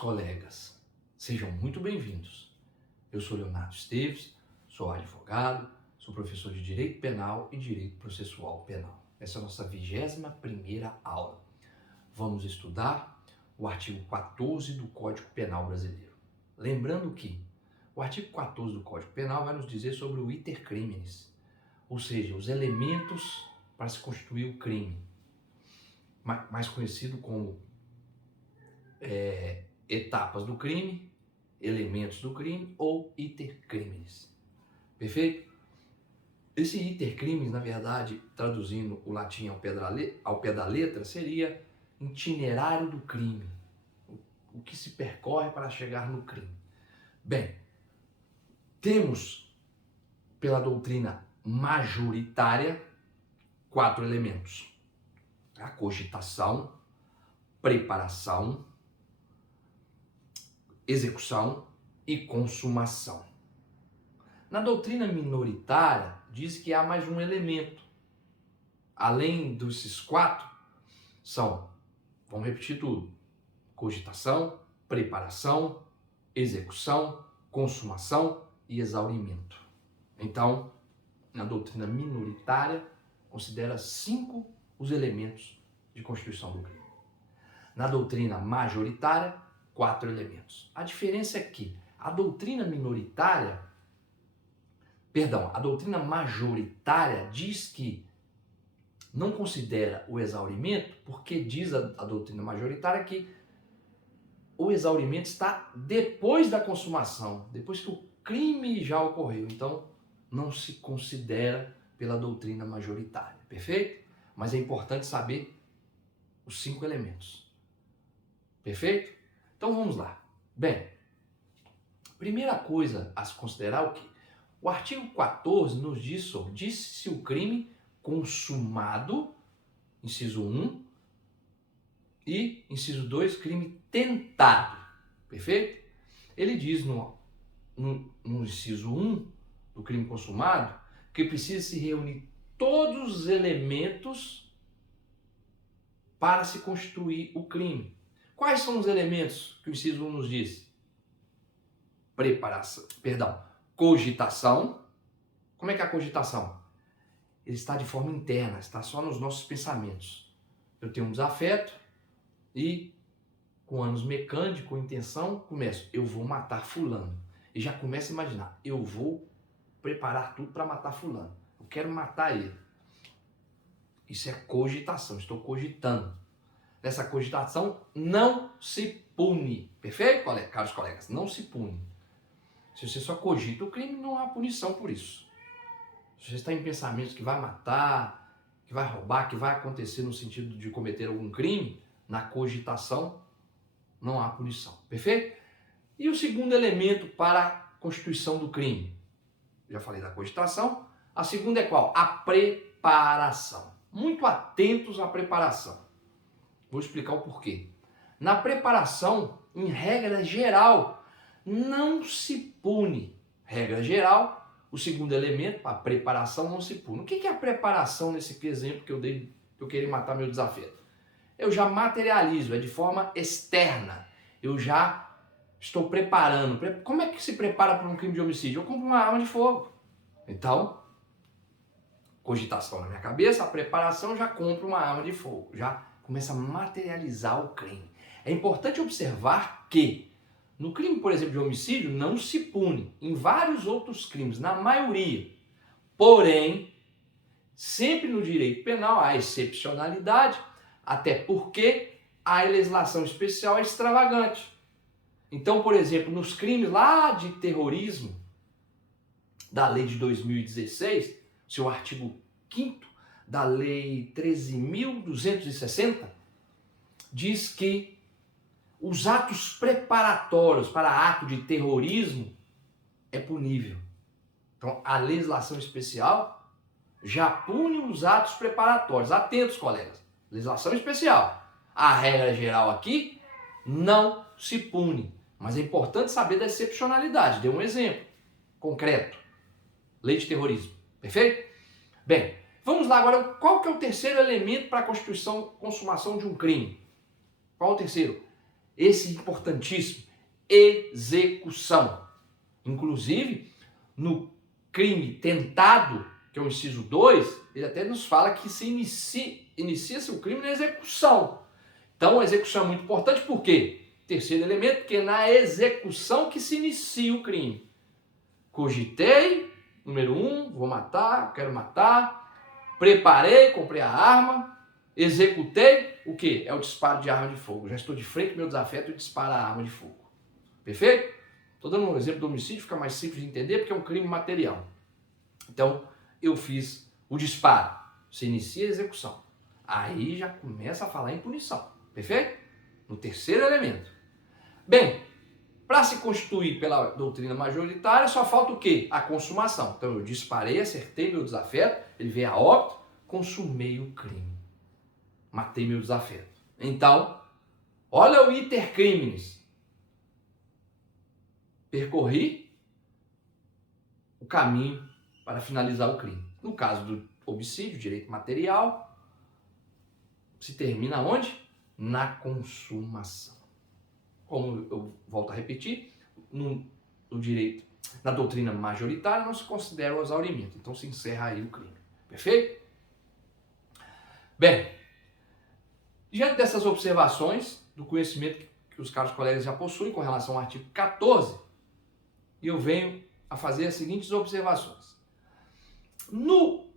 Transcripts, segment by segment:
colegas, sejam muito bem-vindos. Eu sou Leonardo Esteves, sou advogado, sou professor de Direito Penal e Direito Processual Penal. Essa é a nossa 21ª aula. Vamos estudar o artigo 14 do Código Penal Brasileiro. Lembrando que o artigo 14 do Código Penal vai nos dizer sobre o iter criminis, ou seja, os elementos para se constituir o crime, mais conhecido como etapas do crime, elementos do crime ou iter criminis. Perfeito? Esse iter criminis, na verdade, traduzindo o latim ao pé da letra, seria itinerário do crime, o que se percorre para chegar no crime. Bem, temos pela doutrina majoritária 4 elementos: a cogitação, preparação, execução e consumação. Na doutrina minoritária, diz que há mais um elemento. Além desses 4, vamos repetir tudo: cogitação, preparação, execução, consumação e exaurimento. Então, na doutrina minoritária, considera 5 os elementos de constituição do crime. Na doutrina majoritária, 4 elementos. A diferença é que a doutrina majoritária diz que não considera o exaurimento, porque diz a doutrina majoritária que o exaurimento está depois da consumação, depois que o crime já ocorreu. Então, não se considera pela doutrina majoritária, perfeito? Mas é importante saber os 5 elementos, perfeito? Então vamos lá. Bem, primeira coisa a se considerar o quê? O artigo 14 nos diz sobre se o crime consumado, inciso 1, e inciso 2, crime tentado, perfeito? Ele diz no inciso 1 do crime consumado que precisa se reunir todos os elementos para se constituir o crime. Quais são os elementos que o inciso 1 nos diz? Cogitação. Como é que é a cogitação? Ele está de forma interna, está só nos nossos pensamentos. Eu tenho um desafeto e, com ânus mecânico, com intenção, eu vou matar fulano. E já começa a imaginar, eu vou preparar tudo para matar fulano. Eu quero matar ele. Isso é cogitação, estou cogitando. Nessa cogitação não se pune. Perfeito, caros colegas? Não se pune. Se você só cogita o crime, não há punição por isso. Se você está em pensamentos que vai matar, que vai roubar, que vai acontecer no sentido de cometer algum crime, na cogitação não há punição. Perfeito? E o segundo elemento para a constituição do crime? Já falei da cogitação. A segunda é qual? A preparação. Muito atentos à preparação. Vou explicar o porquê. Na preparação, em regra geral, não se pune. Regra geral, o segundo elemento, a preparação, não se pune. O que é a preparação nesse exemplo que eu dei, que eu queria matar meu desafeto? Eu já materializo, é de forma externa. Eu já estou preparando. Como é que se prepara para um crime de homicídio? Eu compro uma arma de fogo. Então, cogitação na minha cabeça, a preparação, já compro uma arma de fogo. Já começa a materializar o crime. É importante observar que no crime, por exemplo, de homicídio, não se pune. Em vários outros crimes, na maioria. Porém, sempre no direito penal há excepcionalidade, até porque a legislação especial é extravagante. Então, por exemplo, nos crimes lá de terrorismo, da lei de 2016, seu artigo 5º da lei 13.260, diz que os atos preparatórios para ato de terrorismo é punível. Então, a legislação especial já pune os atos preparatórios. Atentos, colegas. Legislação especial. A regra geral aqui não se pune. Mas é importante saber da excepcionalidade. Dê um exemplo concreto. Lei de terrorismo. Perfeito? Bem, vamos lá agora. Qual que é o terceiro elemento para a consumação de um crime? Qual é o terceiro? Esse é importantíssimo. Execução. Inclusive, no crime tentado, que é o inciso 2, ele até nos fala que se inicia-se o crime na execução. Então, a execução é muito importante, por quê? Terceiro elemento, porque é na execução que se inicia o crime. Cogitei, número 1, vou matar, quero matar. Preparei, comprei a arma. Executei, o quê? É o disparo de arma de fogo. Já estou de frente ao meu desafeto e disparo a arma de fogo. Perfeito? Estou dando um exemplo do homicídio, fica mais simples de entender, porque é um crime material. Então, eu fiz o disparo. Você inicia a execução. Aí já começa a falar em punição. Perfeito? No terceiro elemento. Bem, para se constituir pela doutrina majoritária, só falta o quê? A consumação. Então, eu disparei, acertei meu desafeto, ele veio a óbito, consumei o crime. Matei meu desafeto. Então, olha o iter criminis. Percorri o caminho para finalizar o crime. No caso do homicídio, direito material, se termina onde? Na consumação. Como eu volto a repetir, no direito, na doutrina majoritária, não se considera o exaurimento. Então se encerra aí o crime. Perfeito? Bem, diante dessas observações, do conhecimento que os caros colegas já possuem com relação ao artigo 14, eu venho a fazer as seguintes observações. No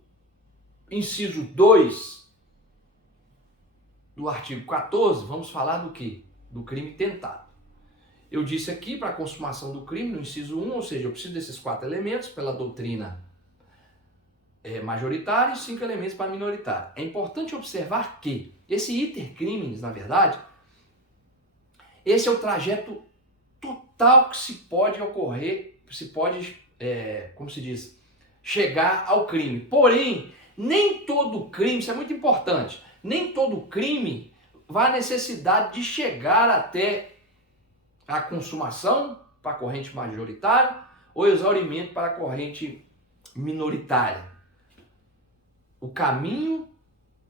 inciso 2 do artigo 14, vamos falar do quê? Do crime tentado. Eu disse aqui, para a consumação do crime, no inciso 1, ou seja, eu preciso desses 4 elementos pela doutrina majoritária e 5 elementos para minoritária. É importante observar que esse iter criminis, na verdade, esse é o trajeto total que se pode ocorrer, se pode, como se diz, chegar ao crime. Porém, nem todo crime, isso é muito importante, nem todo crime vai à necessidade de chegar até a consumação para a corrente majoritária ou exaurimento para a corrente minoritária. O caminho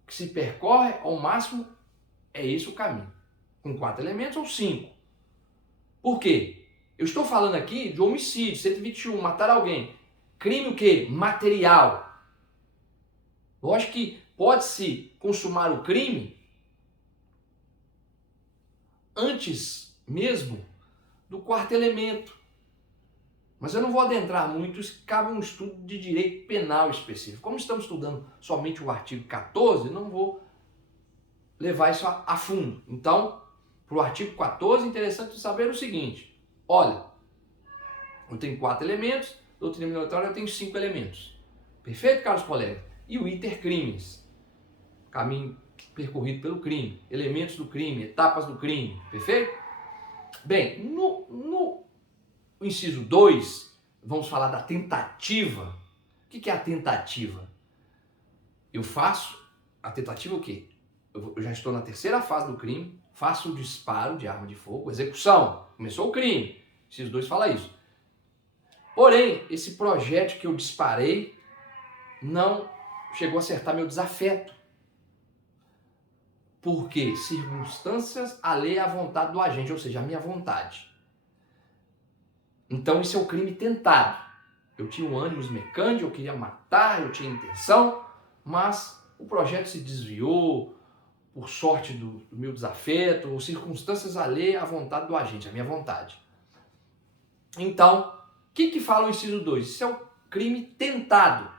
que se percorre ao máximo é esse o caminho, com 4 elementos ou 5. Por quê? Eu estou falando aqui de homicídio, 121, matar alguém. Crime o quê? Material. Lógico que pode-se consumar o crime antes mesmo do 4º elemento. Mas eu não vou adentrar muito, isso cabe um estudo de direito penal específico. Como estamos estudando somente o artigo 14, não vou levar isso a fundo. Então, para o artigo 14, é interessante saber o seguinte. Olha, eu tenho 4 elementos, doutrina minoritária eu tenho 5 elementos. Perfeito, caros colegas? E o iter criminis, caminho percorrido pelo crime, elementos do crime, etapas do crime, perfeito? Bem, no inciso 2, vamos falar da tentativa. O que é a tentativa? Eu faço a tentativa o quê? Eu já estou na terceira fase do crime, faço o disparo de arma de fogo, execução, começou o crime. Inciso 2 fala isso. Porém, esse projétil que eu disparei não chegou a acertar meu desafeto. Por quê? Circunstâncias alheias à vontade do agente, ou seja, a minha vontade. Então, isso é o crime tentado. Eu tinha um ânimo mecânico, eu queria matar, eu tinha intenção, mas o projétil se desviou por sorte do meu desafeto, ou circunstâncias alheias à vontade do agente, a minha vontade. Então, o que fala o inciso 2? Isso é o crime tentado.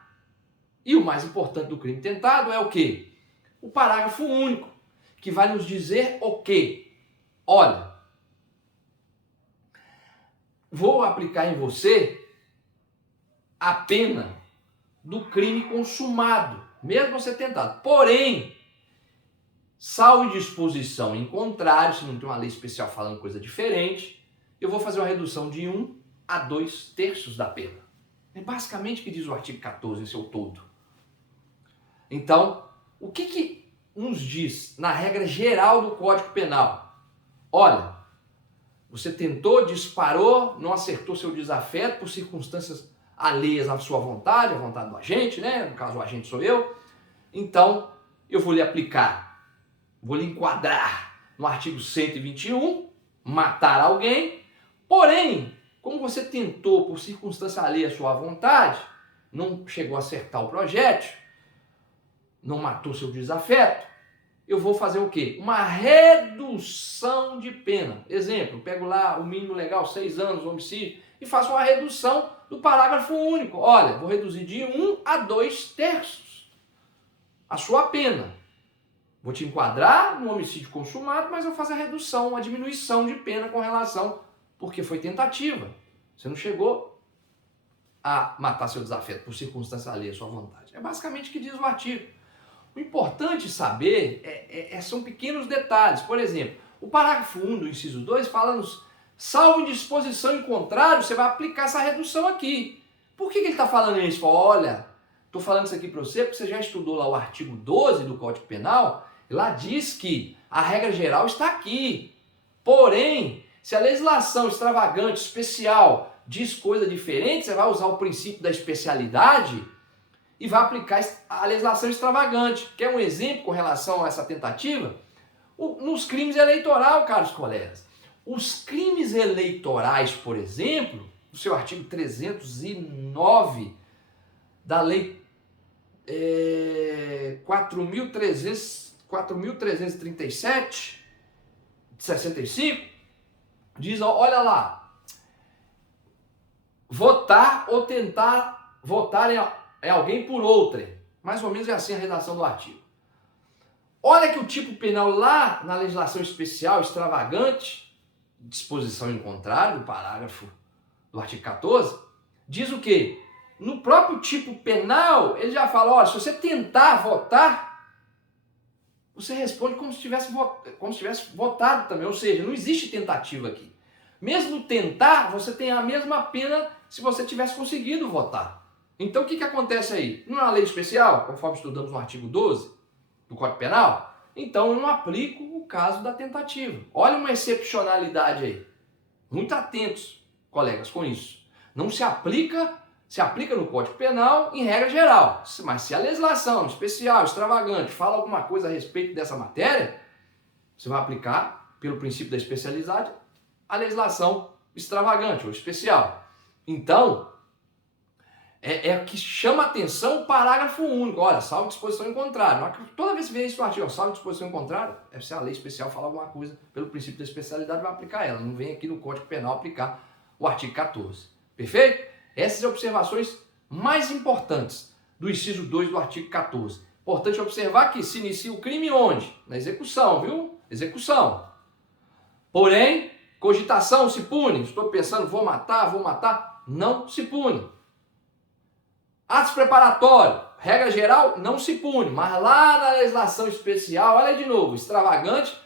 E o mais importante do crime tentado é o quê? O parágrafo único, que vai nos dizer o quê? Olha, vou aplicar em você a pena do crime consumado, mesmo você tentado. Porém, salvo disposição em contrário, se não tem uma lei especial falando coisa diferente, eu vou fazer uma redução de 1 a 2/3 da pena. É basicamente o que diz o artigo 14 em seu todo. Então, o que nos diz na regra geral do Código Penal? Olha, você tentou, disparou, não acertou seu desafeto por circunstâncias alheias à sua vontade, à vontade do agente, né? No caso, o agente sou eu. Então, eu vou lhe aplicar, vou lhe enquadrar no artigo 121 matar alguém, porém, como você tentou por circunstância alheia à sua vontade, não chegou a acertar o projétil, não matou seu desafeto, eu vou fazer o quê? Uma redução de pena. Exemplo, pego lá o mínimo legal, 6 anos, homicídio, e faço uma redução do parágrafo único. Olha, vou reduzir de 1 a 2/3 a sua pena. Vou te enquadrar no homicídio consumado, mas eu faço a redução, a diminuição de pena com relação, porque foi tentativa. Você não chegou a matar seu desafeto por circunstância alheia à sua vontade. É basicamente o que diz o artigo. O importante saber são pequenos detalhes. Por exemplo, o parágrafo 1 do inciso 2 fala-nos, salvo disposição em contrário, você vai aplicar essa redução aqui. Por que ele está falando isso? Fala, olha, estou falando isso aqui para você porque você já estudou lá o artigo 12 do Código Penal, e lá diz que a regra geral está aqui. Porém, se a legislação extravagante, especial, diz coisa diferente, você vai usar o princípio da especialidade e vai aplicar a legislação extravagante. Quer um exemplo com relação a essa tentativa? Nos crimes eleitorais, caros colegas. Os crimes eleitorais, por exemplo, no seu artigo 309 da Lei 4.337 de 65, diz, olha lá, votar ou tentar votar é alguém por outrem. Mais ou menos é assim a redação do artigo. Olha que o tipo penal lá na legislação especial extravagante, disposição em contrário, do parágrafo do artigo 14, diz o quê? No próprio tipo penal, ele já fala, olha, se você tentar votar, você responde como se tivesse votado também, ou seja, não existe tentativa aqui. Mesmo tentar, você tem a mesma pena se você tivesse conseguido votar. Então, o que acontece aí? Não é uma lei especial, conforme estudamos no artigo 12 do Código Penal? Então, eu não aplico o caso da tentativa. Olha uma excepcionalidade aí. Muito atentos, colegas, com isso. Não se aplica no Código Penal em regra geral. Mas se a legislação especial, extravagante, fala alguma coisa a respeito dessa matéria, você vai aplicar, pelo princípio da especialidade, a legislação extravagante ou especial. Então, é que chama a atenção o parágrafo único. Olha, salvo disposição em contrário. Toda vez que vê isso no artigo, salvo disposição em contrário, se a lei especial fala alguma coisa pelo princípio da especialidade, vai aplicar ela. Não vem aqui no Código Penal aplicar o artigo 14. Perfeito? Essas observações mais importantes do inciso 2 do artigo 14. Importante observar que se inicia o crime onde? Na execução, viu? Execução. Porém, cogitação se pune. Estou pensando, vou matar. Não se pune. Atos preparatórios, regra geral, não se pune. Mas lá na legislação especial, olha de novo, extravagante,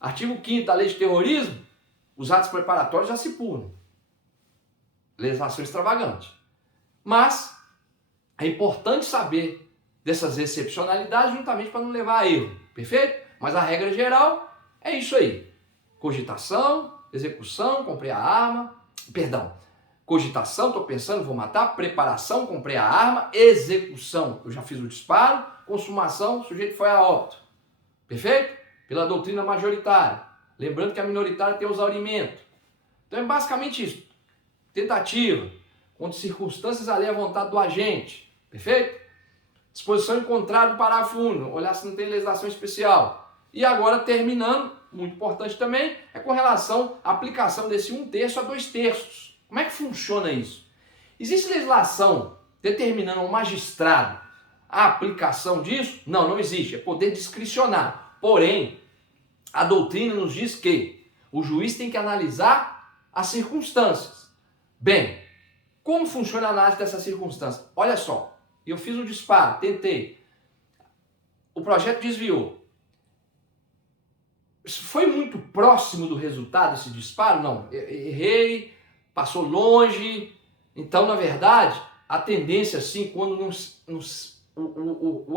artigo 5º da Lei de Terrorismo, os atos preparatórios já se punem. Legislação extravagante. Mas é importante saber dessas excepcionalidades juntamente para não levar a erro. Perfeito? Mas a regra geral é isso aí. Cogitação, execução, comprei a arma. Cogitação, estou pensando, vou matar. Preparação, comprei a arma. Execução, eu já fiz o disparo. Consumação, o sujeito foi a óbito. Perfeito? Pela doutrina majoritária. Lembrando que a minoritária tem o exaurimento. Então é basicamente isso. Tentativa, contra circunstâncias alheias à vontade do agente. Perfeito? Disposição em contrário do parágrafo único. Olhar se não tem legislação especial. E agora, terminando, muito importante também, é com relação à aplicação desse 1/3 a 2/3. Como é que funciona isso? Existe legislação determinando ao magistrado a aplicação disso? Não, não existe. É poder discricionar. Porém, a doutrina nos diz que o juiz tem que analisar as circunstâncias. Bem, como funciona a análise dessas circunstâncias? Olha só, eu fiz o disparo, tentei. O projeto desviou. Foi muito próximo do resultado esse disparo? Não, errei, passou longe. Então, na verdade, a tendência, assim, quando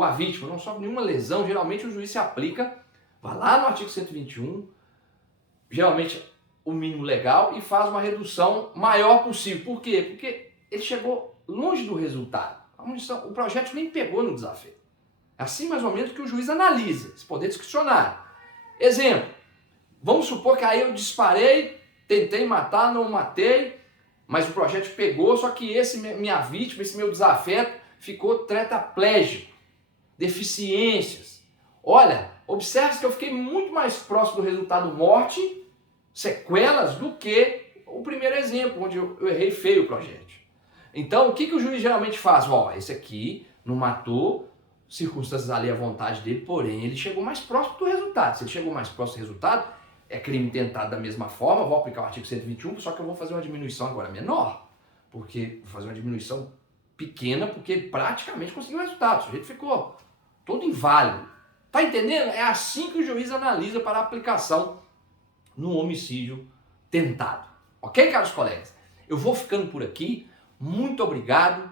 a vítima não sofre nenhuma lesão, geralmente o juiz se aplica, vai lá no artigo 121, geralmente o mínimo legal, e faz uma redução maior possível. Por quê? Porque ele chegou longe do resultado. O projeto nem pegou no desafio. É assim mais ou menos que o juiz analisa, esse poder discricionário. Exemplo, Vamos supor que aí eu disparei, tentei matar, não matei, mas o projétil pegou, só que minha vítima, esse meu desafeto, ficou tetraplégico, deficiências. Olha, observe que eu fiquei muito mais próximo do resultado morte, sequelas, do que o primeiro exemplo, onde eu errei feio o projétil. Então, o que o juiz geralmente faz? Ó, esse aqui não matou, circunstâncias ali à vontade dele, porém ele chegou mais próximo do resultado. Se ele chegou mais próximo do resultado, é crime tentado da mesma forma, vou aplicar o artigo 121, só que eu vou fazer uma diminuição agora menor, porque vou fazer uma diminuição pequena, porque ele praticamente conseguiu o resultado, o sujeito ficou todo inválido. Tá entendendo? É assim que o juiz analisa para a aplicação no homicídio tentado. Ok, caros colegas? Eu vou ficando por aqui. Muito obrigado.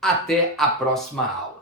Até a próxima aula.